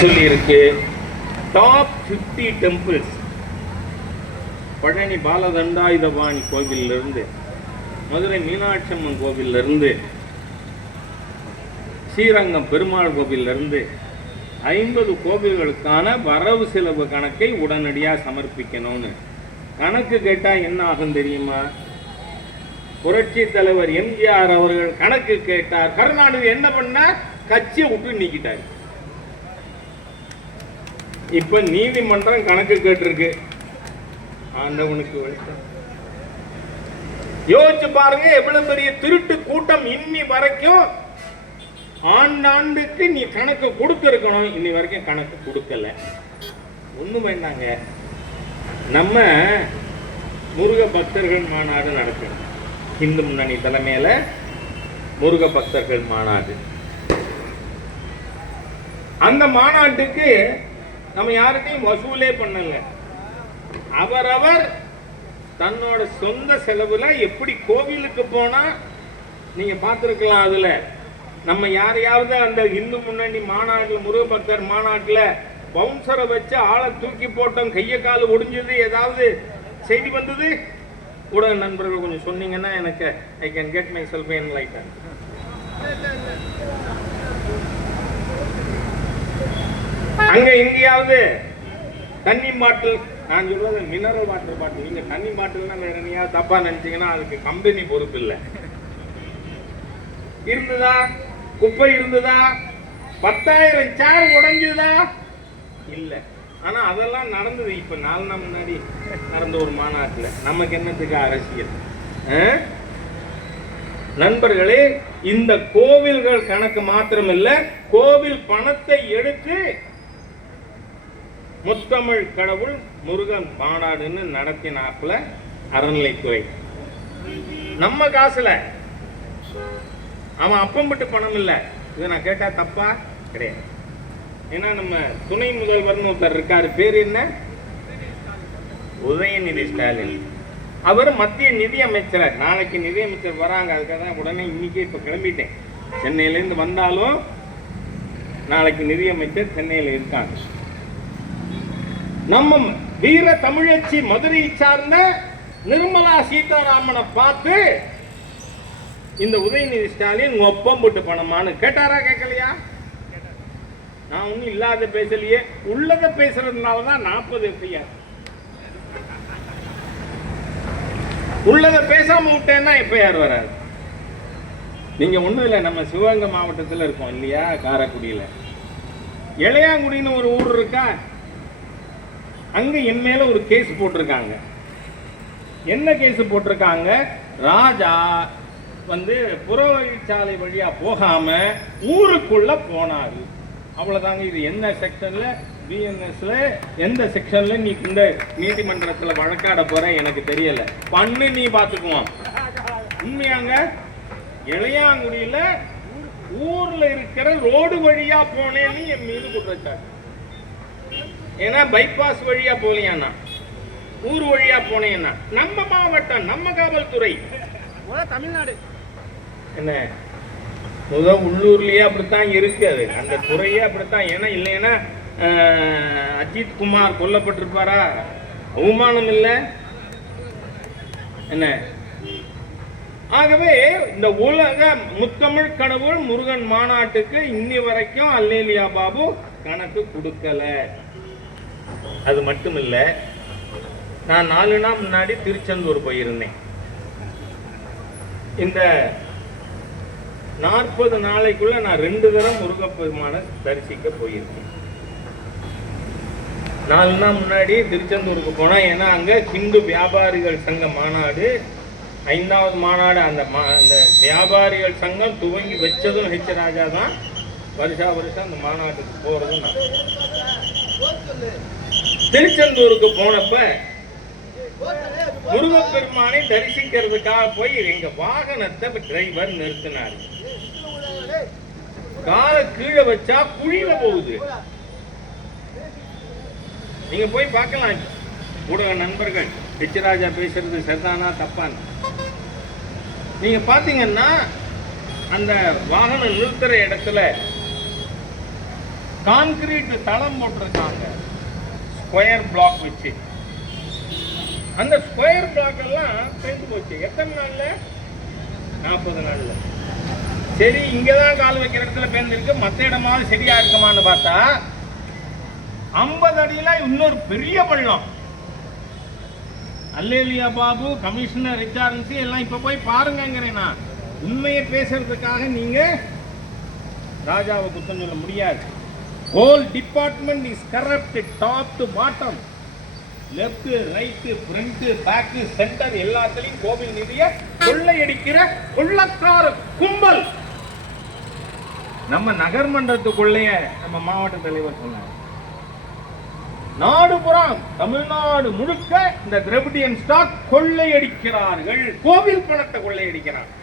சொல்லி இருக்கு top 50 temples Palani Balathandayuthapani கோவிலிருந்து மதுரை மீனாட்சி அம்மன் கோவிலிருந்து ஸ்ரீரங்கம் பெருமாள் கோவிலிருந்து ஐம்பது கோவில்களுக்கான வரவு செலவு கணக்கை உடனடியாக சமர்ப்பிக்கணும்னு. கணக்கு கேட்டா என்ன ஆகும் தெரியுமா? புரட்சி தலைவர் எம்ஜிஆர் அவர்கள் கணக்கு கேட்டார். கருணாநிதி என்ன பண்ணார்? கட்சியை விட்டு நீக்கிட்டார். இப்ப நீதிமன்றம் கணக்கு கேட்டிருக்கு. ஆண்டவனுக்கு வெளிச்சம் யோசிச்சு பாருங்க எவ்வளவு பெரிய திருட்டு கூட்டம் இன்னி வரைக்கும் ஆண்டாண்டுக்கு நீ கணக்கு கொடுத்துருக்கணும். இன்னி வரைக்கும் கணக்கு கொடுக்கல. ஒண்ணும் வேண்டாங்க. நம்ம முருக பக்தர்கள் மாநாடு நடக்கணும். இந்து முன்னணி தலைமையில முருக பக்தர்கள் மாநாடு. அந்த மாநாட்டுக்கு நம்ம யார்கிட்டையும் வசூலே பண்ணல. அவரவர் தன்னோட சொந்த செலவுல எப்படி கோவிலுக்கு போனா நீங்க பார்த்துருக்கலாம் அதுல. நம்ம யாரையாவது அந்த இந்து முன்னணி மாநாட்டில் முருகபக்தர் மாநாட்டில் பவுன்சரை வச்சு ஆளை தூக்கி போட்டோம் கைய கால் ஒடிஞ்சது ஏதாவது செய்தி வந்தது? ஊடக நண்பர்கள் கொஞ்சம் சொன்னீங்கன்னா எனக்கு I can get myself an lighter அங்க எங்கேயாவது தண்ணி பாட்டில் நான் சொல்றது மினரல் வாட்டர் பாட்டில் நீங்க தண்ணி பாட்டில்னா வேற எங்கேயாவது தப்பா நினைச்சீங்கன்னா அதுக்கு கம்பெனி பொறுப்பு இல்லை. இருந்ததா? குப்பை இருந்ததா? பத்தாயிரம் சேர் உடைஞ்சதா? இல்ல. ஆனா அதெல்லாம் நடந்தது இப்ப நாலு நாள் முன்னாடி நடந்த ஒரு மாநாட்டில். நமக்கு என்னத்துக்கு அரசியல்? நண்பர்களே இந்த கோவில்கள் கணக்கு மாத்திரமில்ல. கோவில் பணத்தை எடுத்து முத்தமிழ் கடவுள் முருகன் மாநாடுன்னு நடத்தினாப்புல அறநிலைத்துறை. நம்ம காசுல. அவன் அப்பம் விட்டு பணம் இல்லை. இதை நான் கேட்டா தப்பா? கிடையாது. ஏன்னா நம்ம துணை முதல்வர்னு ஒருத்தர் இருக்காரு. பேர் என்ன? உதயநிதி ஸ்டாலின். அவர் மத்திய நிதி அமைச்சர். நாளைக்கு நிதி அமைச்சர் வராங்க. அதுக்காக தான் உடனே இன்னைக்கே இப்ப கிளம்பிட்டேன். சென்னையிலேருந்து வந்தாலும் நாளைக்கு நிதி அமைச்சர் சென்னையில் இருக்காங்க. நம்ம வீர தமிழச்சி மதுரையை சார்ந்த நிர்மலா சீதாராமனை பார்த்து இந்த உதயநிதி ஸ்டாலின் ஒப்பம் போட்டு பணமான்னு கேட்டாரா கேட்கலையா? நான் ஒன்றும் இல்லாத பேசலையே. உள்ளத பேசுறதுனால தான் நாற்பது எஃப்ஐஆர் உள்ளத பேசாம விட்டேன்னா எஃப்ஐஆர் வராது நீங்க ஒண்ணும் இல்லை நம்ம சிவகங்கை மாவட்டத்தில் இருக்கோம் இல்லையா? காரைக்குடியில. இளையாங்குடின்னு ஒரு ஊர் இருக்கா? அங்கே என் மேலே ஒரு கேஸ் போட்டிருக்காங்க. என்ன கேஸ் போட்டிருக்காங்க? ராஜா வந்து புறவழிச்சாலை வழியா போகாமல் ஊருக்குள்ளே போனார். அவ்வளோதாங்க இது என்ன செக்ஷனில் பிஎன்எஸ்ல எந்த செக்ஷன்ல நீ இந்த நீதிமன்றத்தில் வழக்காட போற எனக்கு தெரியல. பண்ணு நீ பார்த்துக்குவான் உண்மையாங்க? இளையாங்குடியில ஊரில் இருக்கிற ரோடு வழியா போனேன்னு என் மீது குற்றச்சாட்டு. ஏன்னா பைபாஸ் வழியா போலியானா ஊர் வழியா போனேன்னா. நம்ம மாவட்டம் நம்ம காவல்துறை. தமிழ்நாடு. என்ன? முத உள்ளூர்லயே அப்படித்தான் இருக்கு அது. அந்த துறையே அப்படித்தான். ஏன்னா இல்லைன்னா அஜித் குமார் கொல்லப்பட்டிருப்பாரா? அவமானம் இல்லை. என்ன? ஆகவே இந்த உலக முத்தமிழ் கடவுள் முருகன் மாநாட்டுக்கு இன்னி வரைக்கும் அல்லேலியா பாபு கணக்கு கொடுக்கல. அது மட்டும் இல்லை நான் நாலு நாள் முன்னாடி திருச்செந்தூர் போயிருந்தேன். இந்த நாற்பது நாளைக்குள்ள நான் ரெண்டு தரம் முருகப்பெருமான தரிசிக்க போயிருக்கேன். நாலு நாள் முன்னாடி திருச்செந்தூருக்கு போனேன். ஏன்னா அங்க ஹிந்து வியாபாரிகள் சங்க மாநாடு ஐந்தாவது மாநாடு அந்த மா- அந்த வியாபாரிகள் சங்கம் துவங்கி வச்சதும் ஹெச் ராஜா தான் வருஷா வருஷம் அந்த மாநாட்டுக்கு போறதும் நான். திருச்செந்தூருக்கு போனப்ப முருகப்பெருமானை தரிசிக்கிறதுக்காக போய் எங்க வாகனத்தை டிரைவர் நிறுத்தினார். காலை கீழே வச்சா குழியில போகுது. நீங்க போய் பார்க்கலாம். ஊடக நண்பர்கள் பிச்சராஜா பேசுறது சரிதானா தப்பான்? நீங்க பாத்தீங்கன்னா அந்த வாகனம் நிறுத்துற இடத்துல கான்கிரீட் தளம் போட்டிருக்காங்க. ஸ்கொயர் பிளாக் வச்சு. அந்த ஸ்கொயர் பிளாக் எல்லாம் சேர்ந்து போச்சு. எத்தனை நாள்ல? நாற்பது நாள்ல. சரி இங்கதான் கால் வைக்கிற இடத்துல பேர்ந்துருக்கு மற்ற இடமாவது சரியா இருக்குமான்னு பார்த்தா ஐம்பது அடியில் இன்னொரு பெரிய பள்ளம். அல்லேலியா பாபு கமிஷனர் ஹெச்ஆர்என்சி எல்லாம் இப்ப போய் பாருங்கங்கிறேன் நான். உண்மையை பேசுறதுக்காக நீங்க ராஜாவை குத்தம் சொல்ல முடியாது. Whole department is corrupt top to bottom left right front back centre எல்லாத்துலயும் கோவில் நிதிய கொள்ளையடிக்கிற கொள்ளக்கார கும்பல். நம்ம நகர்மன்றத்துக்குள்ளேய நம்ம மாவட்ட தலைவர் சொன்னார். நாடு புறம் தமிழ்நாடு முழுக்க இந்த திரவிடியன் ஸ்டாக் கொள்ளையடிக்கிறார்கள். கோவில் பணத்தை கொள்ளையடிக்கிறார்கள்